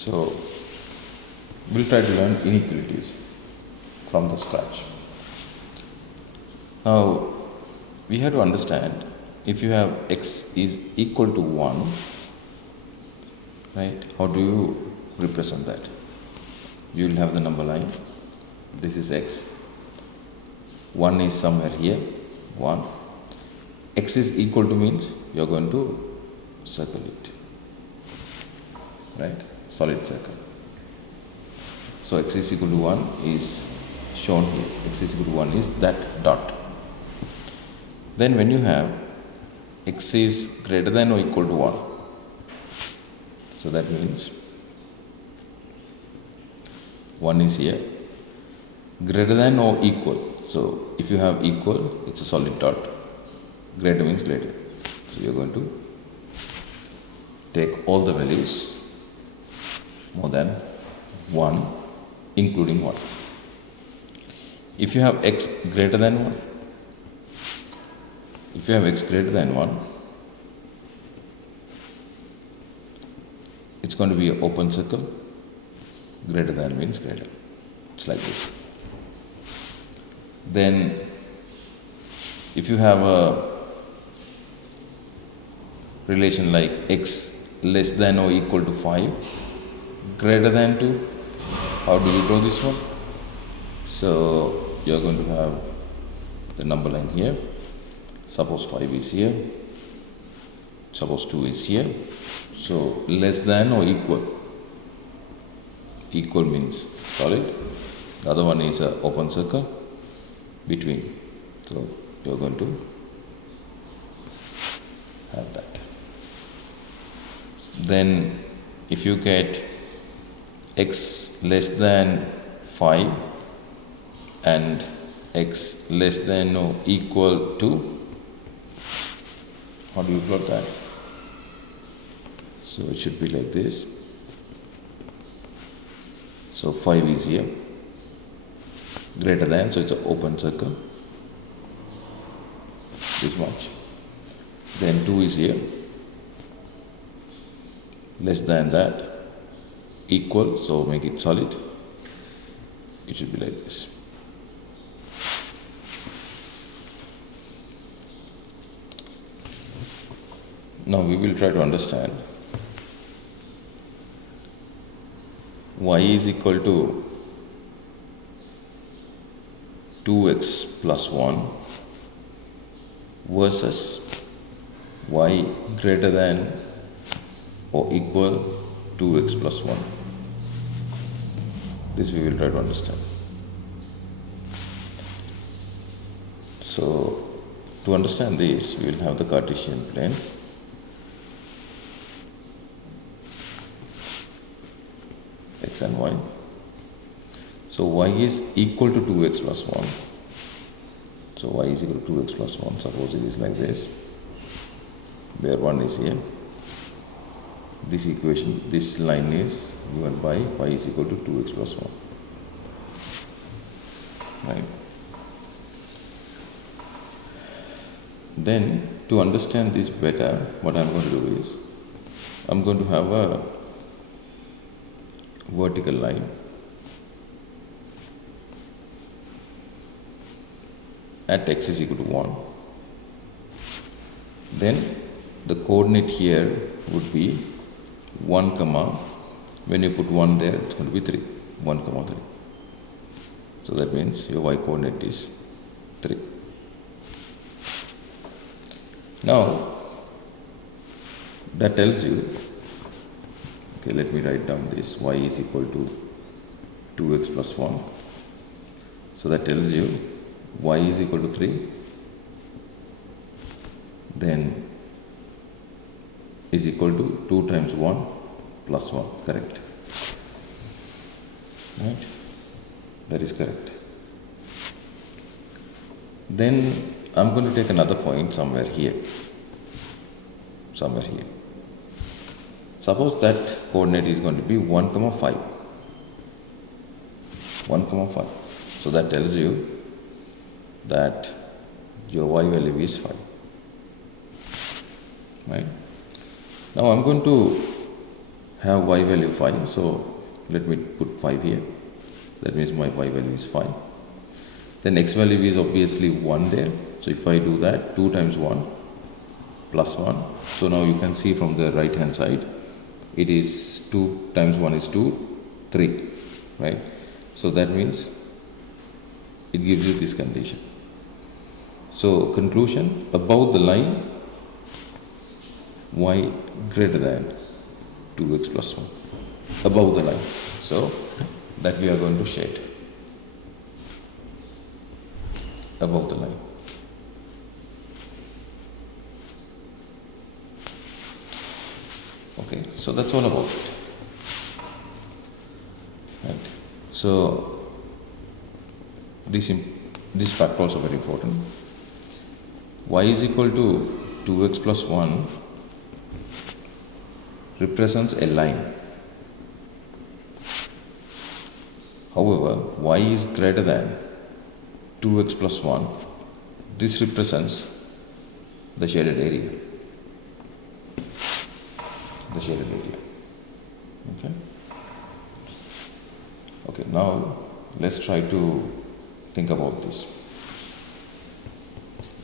So we'll try to learn inequalities from the scratch. Now we have to understand, if you have x is equal to 1, right, how do you represent that? You will have the number line, this is x, 1 is somewhere here, 1. X is equal to means you are going to circle it, right, solid circle. So x is equal to 1 is shown here, x is equal to 1 is that dot. Then when you have x is greater than or equal to 1, so that means 1 is here, greater than or equal. So if you have equal, it's a solid dot, greater means greater. So you're going to take all the values more than 1, including 1. If you have x greater than 1, if you have x greater than 1, it's going to be an open circle. Greater than means greater. It's like this. Then if you have a relation like x less than or equal to 5, greater than 2, how do you draw this one? So you are going to have the number line here. Suppose 5 is here, suppose 2 is here. So less than or equal. Equal means solid. The other one is an open circle between. So you are going to have that. Then if you get x less than 5 and x less than or equal to, how do you plot that? So it should be like this. So 5 is here, greater than, so it's an open circle, this much. Then 2 is here, less than that, equal, so make it solid. It should be like this. Now we will try to understand y is equal to 2x plus 1 versus y greater than or equal 2x plus 1. This we will try to understand. So to understand this, we will have the Cartesian plane. X and y. So y is equal to 2x plus 1. So y is equal to 2x plus 1. Suppose it is like this, where 1 is here. This equation, this line is given by y is equal to 2x plus 1. Right. Then to understand this better, what I am going to do is, I am going to have a vertical line at x is equal to 1. Then the coordinate here would be 1 comma, when you put 1 there, it's going to be 3, 1 comma 3. So that means your y coordinate is 3. Now that tells you, okay, let me write down this, y is equal to 2x plus 1. So that tells you y is equal to 3, then is equal to 2 times 1 plus 1, correct? Right? That is correct. Then I'm going to take another point somewhere here. Suppose that coordinate is going to be 1 comma 5. 1 comma 5. So that tells you that your y value is 5. Right? Now I'm going to have y value 5, so let me put 5 here. That means my y value is 5. Then x value is obviously 1 there. So if I do that, 2 times 1 plus 1. So now you can see from the right hand side, it is 2 times 1 is 2, 3, right? So that means it gives you this condition. So conclusion, above the line, y greater than 2x plus 1, above the line. So that we are going to shade above the line. Okay, so that's all about it. Right. So this fact also very important. Y is equal to 2x plus 1 represents a line. However, y is greater than 2x plus 1. This represents the shaded area. The shaded area. Okay. Okay, now let's try to think about this.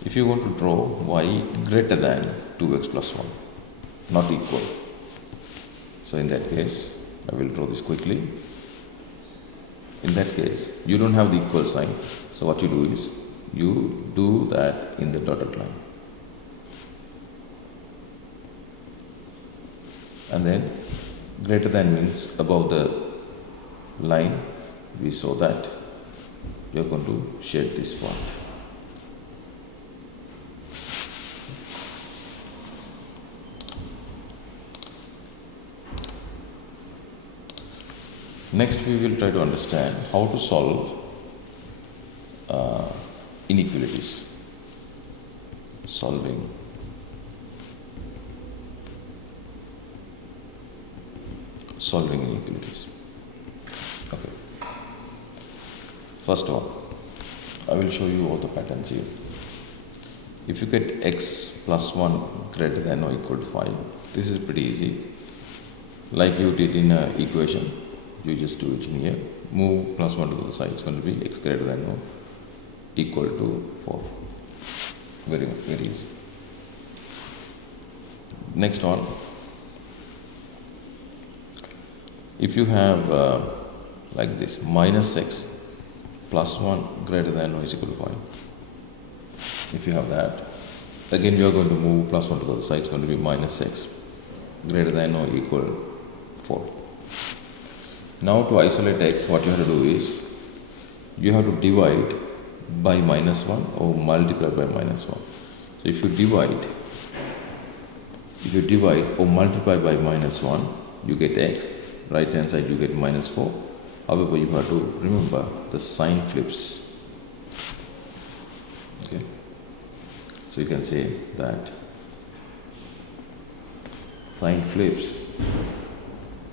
If you want to draw y greater than 2x plus 1, not equal. So in that case, I will draw this quickly. In that case, you don't have the equal sign. So what you do is, you do that in the dotted line. And then greater than means above the line, we saw that we are going to shade this part. Next, we will try to understand how to solve inequalities. Solving inequalities. Okay. First one, I will show you all the patterns here. If you get x plus 1 greater than or equal to 5, this is pretty easy. Like you did in an equation, you just do it in here. Move plus 1 to the side. It's going to be x greater than or equal to 4. Very, very easy. Next one. If you have like this, minus x plus 1 greater than or is equal to 5. If you have that, again you are going to move plus 1 to the other side. It's going to be minus x greater than or equal to 4. Now to isolate x, what you have to do is, you have to divide by minus 1 or multiply by minus 1. So if you divide or multiply by minus 1, you get x. Right hand side you get minus 4. However, you have to remember the sign flips. Okay. So you can say that sign flips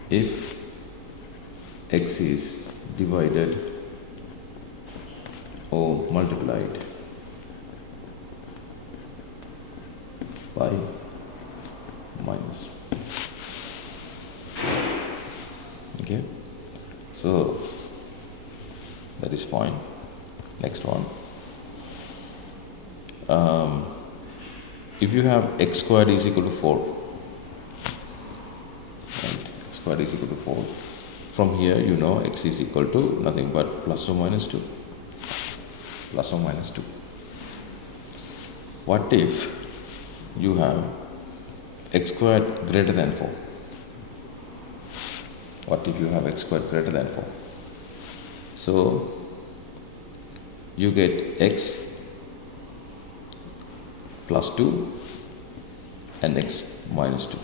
if x is divided or multiplied by minus. Okay, so that is fine. Next one. If you have x squared is equal to 4, right? X squared is equal to 4. From here, you know x is equal to nothing but plus or minus 2. Plus or minus 2. What if you have x squared greater than 4? What if you have x squared greater than 4? So you get x plus 2 and x minus 2.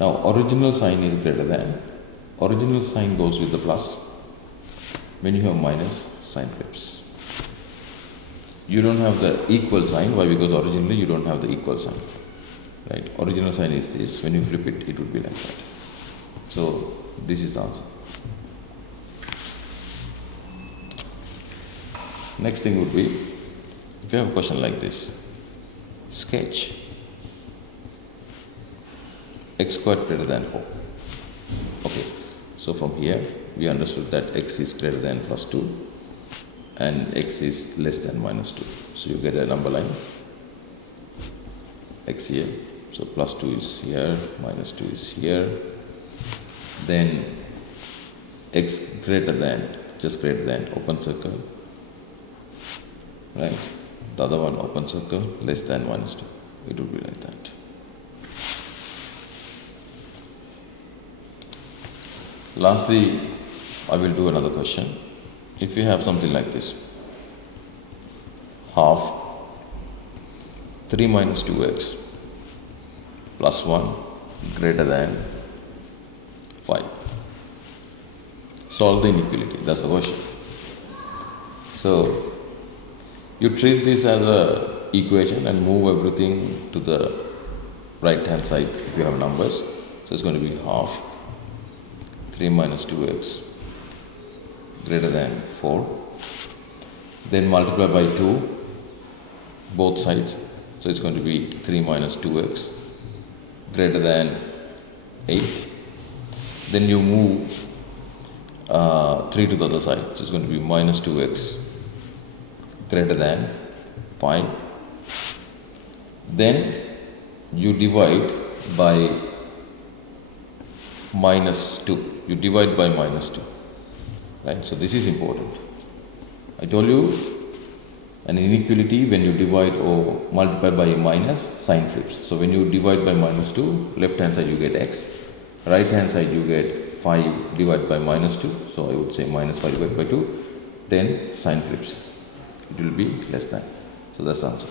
Now original sign is greater than. Original sign goes with the plus. When you have minus, sign flips. You don't have the equal sign. Why? Because originally you don't have the equal sign. Right? Original sign is this. When you flip it, it would be like that. So this is the answer. Next thing would be, if you have a question like this, sketch x square greater than 4. Okay, so from here we understood that x is greater than plus 2 and x is less than minus 2. So you get a number line x here. So plus 2 is here, minus 2 is here. Then x greater than, just greater than, open circle, right? The other one open circle, less than minus 2. It would be like that. Lastly, I will do another question. If you have something like this, half 3 minus 2x plus 1 greater than 5. Solve the inequality. That's the question. So you treat this as a equation and move everything to the right hand side if you have numbers. So it's going to be half 3 minus 2x greater than 4. Then multiply by 2 both sides. So it's going to be 3 minus 2x greater than 8. Then you move 3 to the other side. So it's going to be minus 2x greater than 5. Then you divide by minus 2. You divide by minus 2. Right? So this is important. I told you an inequality, when you divide or multiply by a minus, sign flips. So when you divide by minus 2, left hand side you get x, right hand side you get 5 divided by minus 2. So I would say minus 5 divided by 2. Then sign flips. It will be less than. So that's the answer.